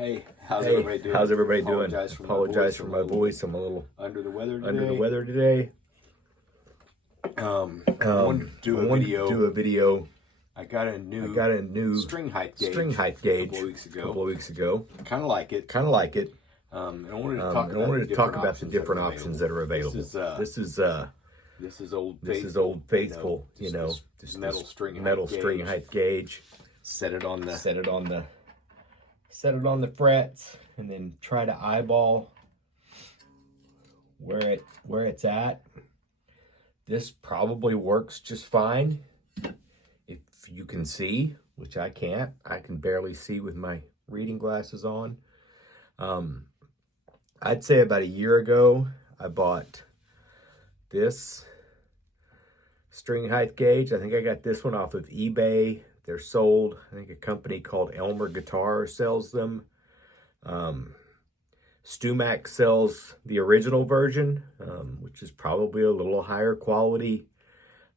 Hey, how's everybody doing? How's everybody doing? Apologize for my voice. I'm a little Under the weather today. under the weather today. I wanted to do a video. I got a new string height gauge a couple of weeks ago. Kind of like it. And I wanted to talk about the different options that are available. This is Old Faithful. You know, just metal string height gauge. Set it on the frets, and then try to eyeball where it's at. This probably works just fine if you can see, which I can't. I can barely see with my reading glasses on. I'd say about a year ago, I bought this string height gauge. I think I got this one off of eBay. They're sold. I think a company called Elmer Guitar sells them. StewMac sells the original version, which is probably a little higher quality.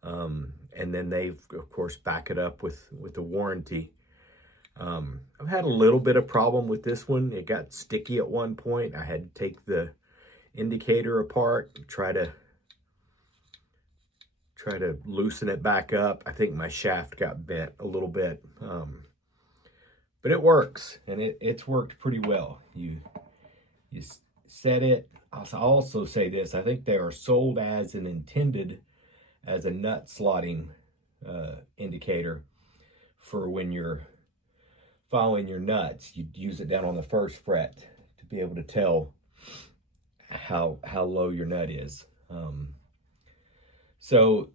And then they, of course, back it up with the warranty. I've had a little bit of problem with this one. It got sticky at one point. I had to take the indicator apart, try to loosen it back up. I think my shaft got bent a little bit, but it works, and it's worked pretty well. You set it. I'll also say this: I think they are sold as and intended as a nut slotting indicator for when you're following your nuts. You'd use it down on the first fret to be able to tell how low your nut is. So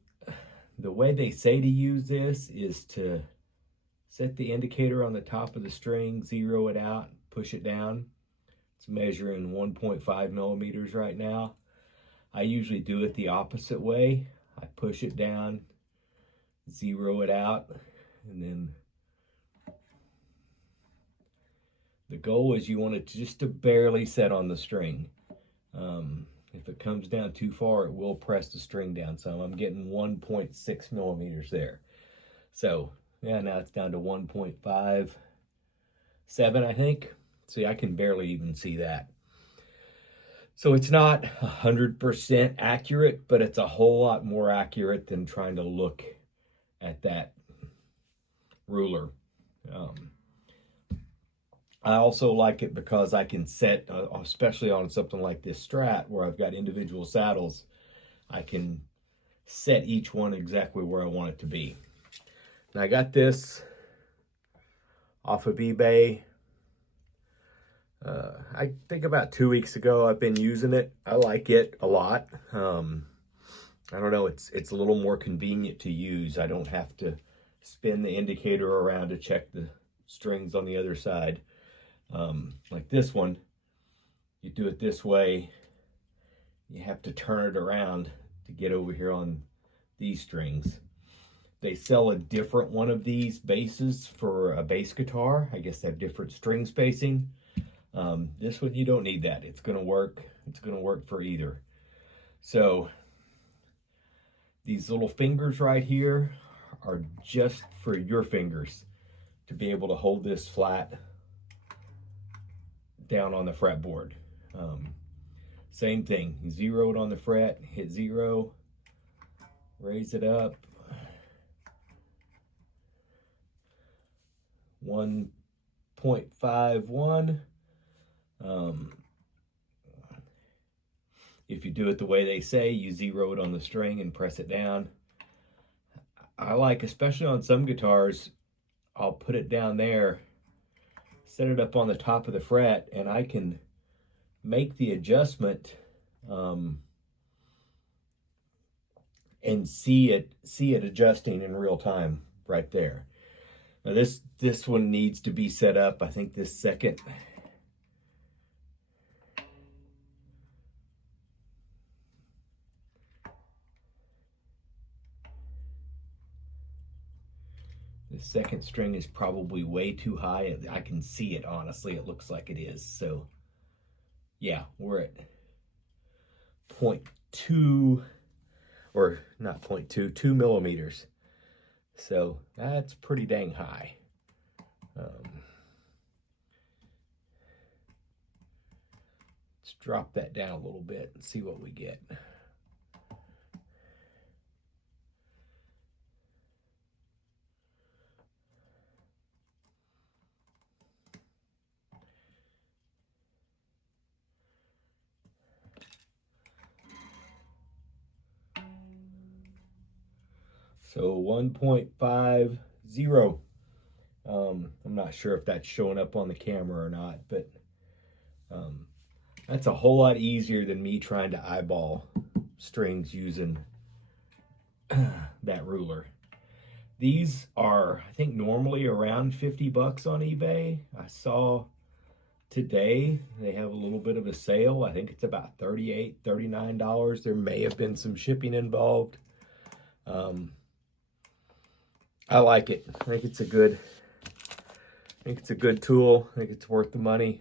the way they say to use this is to set the indicator on the top of the string, zero it out, push it down. It's measuring 1.5 millimeters right now. I usually do it the opposite way. I push it down, zero it out, and then the goal is you want it just to barely set on the string. If it comes down too far, it will press the string down some. I'm getting 1.6 millimeters there. So, yeah, now it's down to 1.57, I think. See, I can barely even see that. So it's not 100% accurate, but it's a whole lot more accurate than trying to look at that ruler. I also like it because I can set, especially on something like this Strat where I've got individual saddles, I can set each one exactly where I want it to be. And I got this off of eBay. I think about 2 weeks ago. I've been using it. I like it a lot. I don't know, it's a little more convenient to use. I don't have to spin the indicator around to check the strings on the other side. Like this one, you do it this way, you have to turn it around to get over here on these strings. They sell a different one of these bases for a bass guitar. I guess they have different string spacing. This one, you don't need that. It's gonna work for either. So these little fingers right here are just for your fingers to be able to hold this flat down on the fretboard. Same thing, zero it on the fret, hit zero, raise it up, 1.51. If you do it the way they say, you zero it on the string and press it down. I like, especially on some guitars, I'll put it down there, set it up on the top of the fret, and I can make the adjustment and see it adjusting in real time right there. Now this one needs to be set up. I think this second string is probably way too high. I can see it, honestly. It looks like it is. So yeah, we're at 0.2, or not 0.2, 2 millimeters. So that's pretty dang high. drop that down a little bit and see what we get. So 1.50. I'm not sure if that's showing up on the camera or not, but that's a whole lot easier than me trying to eyeball strings using that ruler. These are, I think, normally around 50 bucks on eBay. I saw today they have a little bit of a sale. I think it's about $38, $39. There may have been some shipping involved. I like it. I think it's a good tool. I think it's worth the money,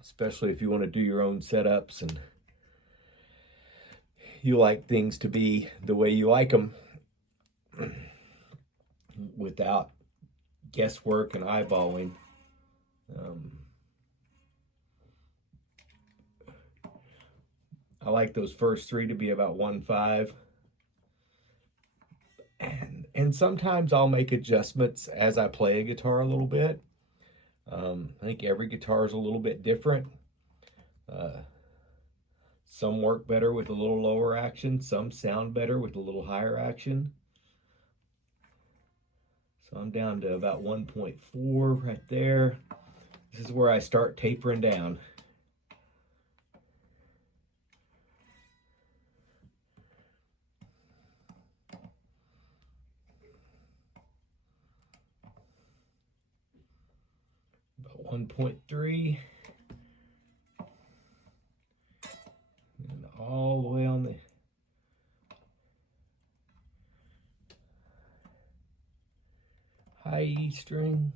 especially if you want to do your own setups and you like things to be the way you like them without guesswork and eyeballing. I like those first three to be about 1.5. And sometimes I'll make adjustments as I play a guitar a little bit. I think every guitar is a little bit different. Some work better with a little lower action. Some sound better with a little higher action. So I'm down to about 1.4 right there. This is where I start tapering down. About 1.3. And all the way on the high E string.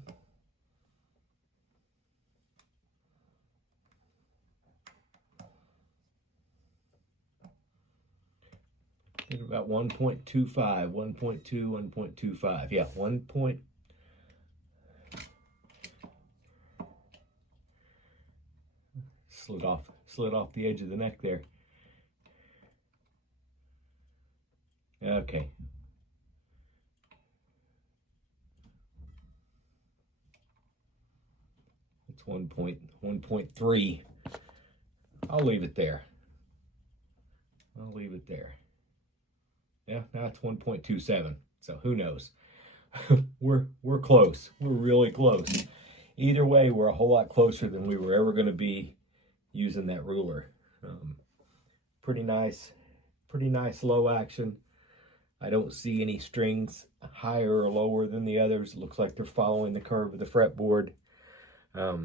At about 1.25, 1.2, 1.25. Yeah, 1 point. Slid off the edge of the neck there. Okay. It's 1.3. I'll leave it there. Yeah, now it's 1.27. So who knows? We're close. We're really close. Either way, we're a whole lot closer than we were ever going to be using that ruler. Pretty nice low action. I don't see any strings higher or lower than the others. It looks like they're following the curve of the fretboard. I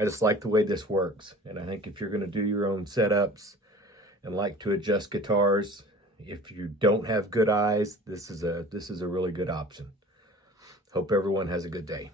just like the way this works. And I think if you're going to do your own setups and like to adjust guitars, if you don't have good eyes, this is a really good option. Hope everyone has a good day.